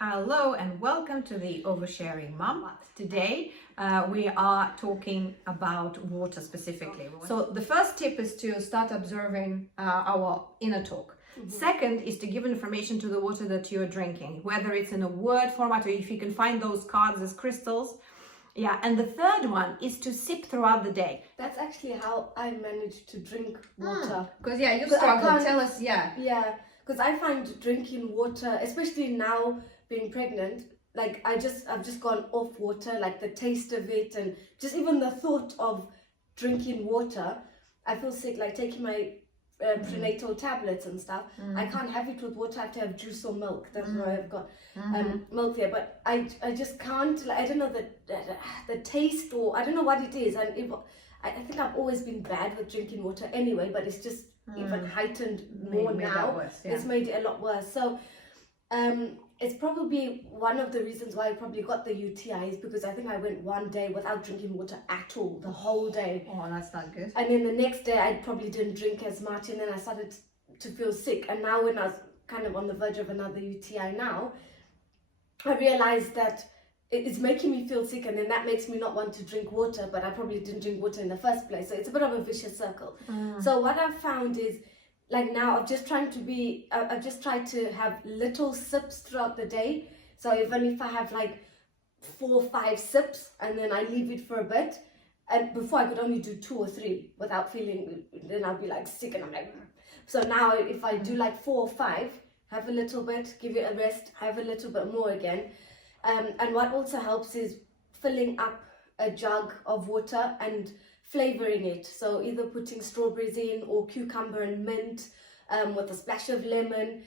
Hello and welcome to the Oversharing Mum. Today we are talking about water specifically. So the first tip is to start observing our inner talk. Second is to give information to the water that you are drinking, whether it's in a word format or if you can find those cards as crystals. Yeah, and the third one is to sip throughout the day. That's actually how I managed to drink water. Because you struggle. Tell us, Yeah, because I find drinking water, especially now being pregnant, like I've just gone off water, like the taste of it and just even the thought of drinking water, I feel sick, like taking my prenatal tablets and stuff. I can't have it with water, I have to have juice or milk. That's why I've got milk there, but I just can't, like, I don't know the taste, or I don't know what it is, and I think I've always been bad with drinking water anyway, but it's just even heightened more now. It's made it a lot worse. So it's probably one of the reasons why I probably got the UTIs, because I think I went one day without drinking water at all, the whole day. Oh, that's not good. And then the next day I probably didn't drink as much, and then I started to feel sick. And now when I was kind of on the verge of another UTI now, I realized that it's making me feel sick, and then that makes me not want to drink water, but I probably didn't drink water in the first place. So it's a bit of a vicious circle. So what I've found is, like now I've just tried to have little sips throughout the day. So even if I have like 4 or 5 sips and then I leave it for a bit, and before I could only do 2 or 3 without feeling, then I'll be like sick, and I'm like, so now if I do like 4 or 5, have a little bit, give it a rest, have a little bit more again. And what also helps is filling up a jug of water and flavoring it. So either putting strawberries in or cucumber and mint with a splash of lemon,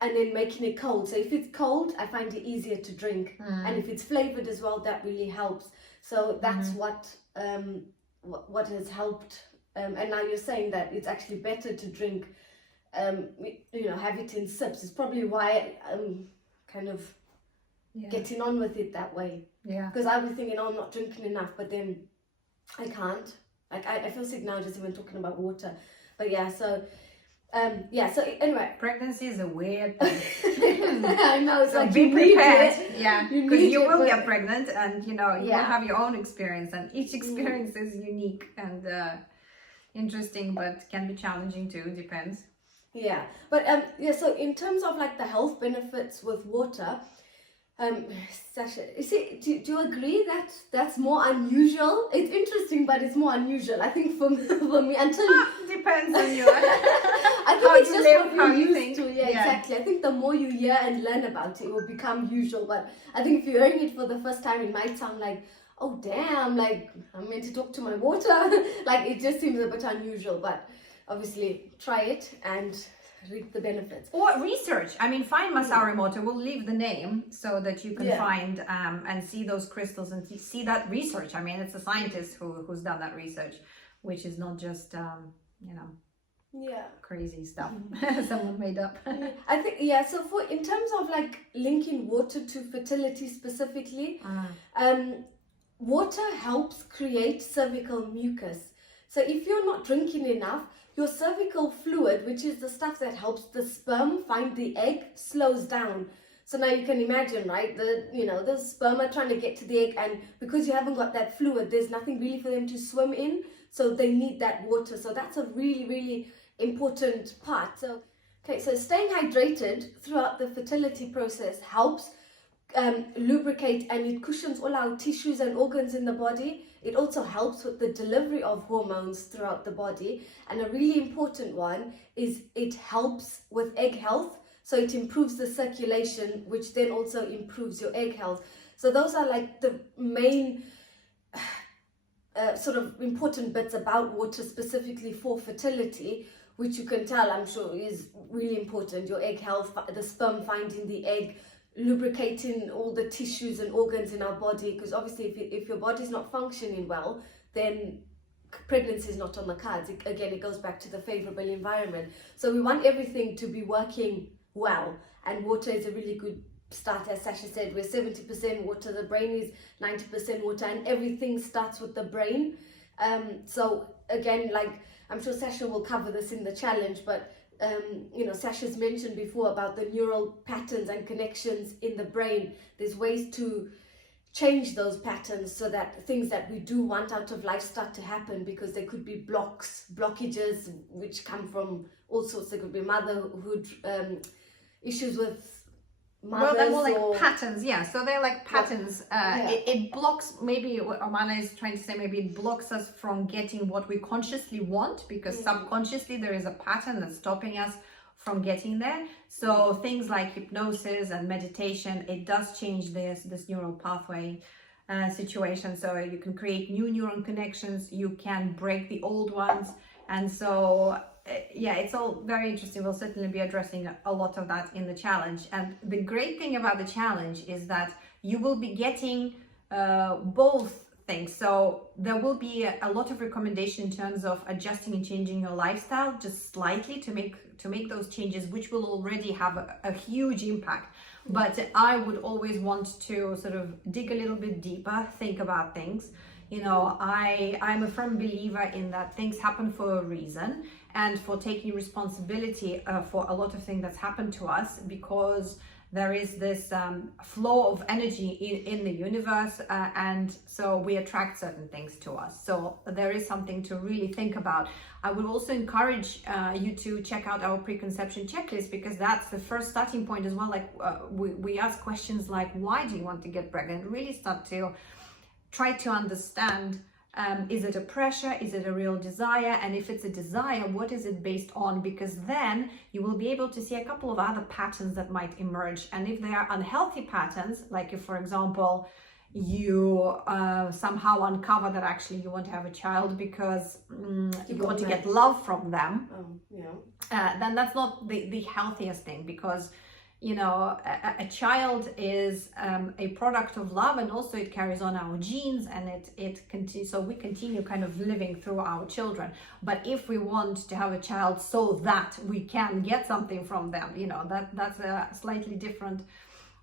and then making it cold. So if it's cold, I find it easier to drink. And if it's flavored as well, that really helps. So that's what has helped. And now you're saying that it's actually better to drink, have it in sips. It's probably why I'm kind of getting on with it that way. Yeah. Because I was thinking, I'm not drinking enough, but then I can't. Like I feel sick now just even talking about water. But so anyway, pregnancy is a weird thing. I know, it's so like be prepared. Yeah, because you will get pregnant, and you will have your own experience, and each experience is unique and interesting, but can be challenging too. Depends. Yeah, but so in terms of like the health benefits with water, Sasha, do you agree that that's more unusual? It's interesting, but it's more unusual. I think for me, until depends on you. I think how it's you just live, what how you're you used think. to. Yeah, exactly. I think the more you hear and learn about it, it will become usual. But I think if you're hearing it for the first time, it might sound like, oh damn, like I'm meant to talk to my water. Like it just seems a bit unusual. But obviously, try it and reap the benefits. Or research. I mean, find Masaru Emoto. We'll leave the name so that you can find and see those crystals and see that research. I mean, it's a scientist who's done that research, which is not just crazy stuff someone made up. I think so for in terms of like linking water to fertility specifically, water helps create cervical mucus. So if you're not drinking enough, your cervical fluid, which is the stuff that helps the sperm find the egg, slows down. So now you can imagine, right? The sperm are trying to get to the egg, and because you haven't got that fluid, there's nothing really for them to swim in. So they need that water. So that's a really, really important part. So staying hydrated throughout the fertility process helps lubricate, and it cushions all our tissues and organs in the body. It also helps with the delivery of hormones throughout the body. And a really important one is it helps with egg health. So it improves the circulation, which then also improves your egg health. So those are like the main sort of important bits about water specifically for fertility, which you can tell, I'm sure, is really important. Your egg health, the sperm finding the egg, lubricating all the tissues and organs in our body, because obviously if your body's not functioning well, then pregnancy is not on the cards. It goes back to the favorable environment. So we want everything to be working well, and water is a really good start. As Sasha said, we're 70% water, the brain is 90% water, and everything starts with the brain. So again, like I'm sure Sasha will cover this in the challenge, but Sasha's mentioned before about the neural patterns and connections in the brain. There's ways to change those patterns so that things that we do want out of life start to happen, because there could be blockages which come from all sorts. There could be motherhood issues with mothers. Well, they're more like patterns, yeah. So they're like patterns. It blocks, maybe what Amana is trying to say, maybe it blocks us from getting what we consciously want, because subconsciously there is a pattern that's stopping us from getting there. So things like hypnosis and meditation, it does change this neural pathway situation. So you can create new neuron connections, you can break the old ones. And so it's all very interesting. We'll certainly be addressing a lot of that in the challenge. And the great thing about the challenge is that you will be getting both things. So there will be a lot of recommendation in terms of adjusting and changing your lifestyle just slightly to make those changes, which will already have a huge impact. But I would always want to sort of dig a little bit deeper, think about things. I'm a firm believer in that things happen for a reason, and for taking responsibility for a lot of things that's happened to us, because there is this flow of energy in the universe, and so we attract certain things to us. So there is something to really think about. I would also encourage you to check out our preconception checklist, because that's the first starting point as well. Like we ask questions like, why do you want to get pregnant? Really start to try to understand, is it a pressure? Is it a real desire? And if it's a desire, what is it based on? Because then you will be able to see a couple of other patterns that might emerge. And if they are unhealthy patterns, like if, for example, you somehow uncover that actually you want to have a child because you want to get love from them, then that's not the healthiest thing, because a child is a product of love, and also it carries on our genes, and it continues. So we continue kind of living through our children. But if we want to have a child so that we can get something from them, that's a slightly different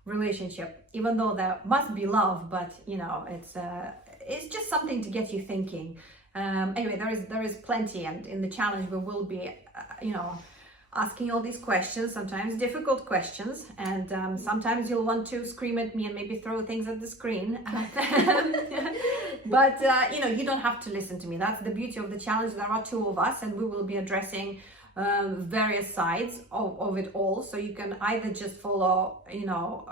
relationship. Even though there must be love, but it's just something to get you thinking. Anyway, there is plenty, and in the challenge we will be, asking all these questions, sometimes difficult questions, and sometimes you'll want to scream at me and maybe throw things at the screen. But you don't have to listen to me. That's the beauty of the challenge. There are two of us, and we will be addressing various sides of it all. So you can either just follow,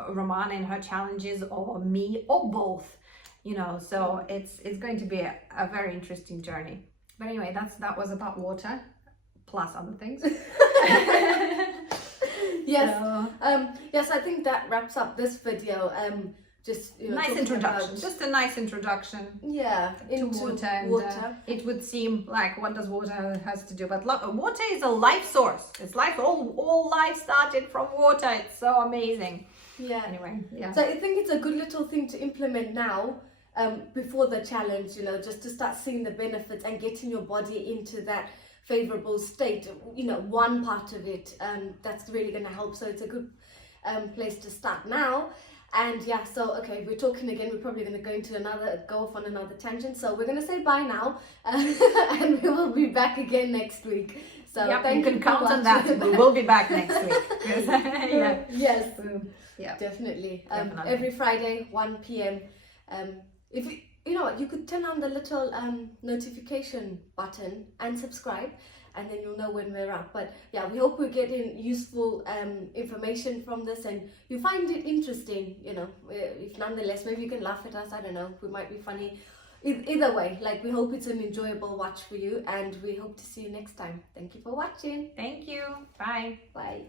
Romana in her challenges, or me, or both. So it's going to be a very interesting journey. But anyway, that was about water, plus other things. Yes. So, yes, I think that wraps up this video. Just nice introduction. Just a nice introduction. Yeah, to water. And, it would seem like, what does water has to do? But water is a life source. It's life. All life started from water. It's so amazing. Yeah. Anyway, yeah. So I think it's a good little thing to implement now, before the challenge. Just to start seeing the benefits and getting your body into that favorable state. One part of it that's really going to help. So it's a good place to start now. And so okay, we're talking again. We're probably going to go off on another tangent. So we're going to say bye now, and we will be back again next week. So you can count on that. We will be back next week. Yes, yeah, definitely. Every Friday, 1 p.m. If you know what, you could turn on the little notification button and subscribe, and then you'll know when we're up. But we hope we're getting useful information from this, and you find it interesting. If nonetheless, maybe you can laugh at us. I don't know, we might be funny. Either way, we hope it's an enjoyable watch for you, and we hope to see you next time. Thank you for watching. Thank you. Bye. Bye.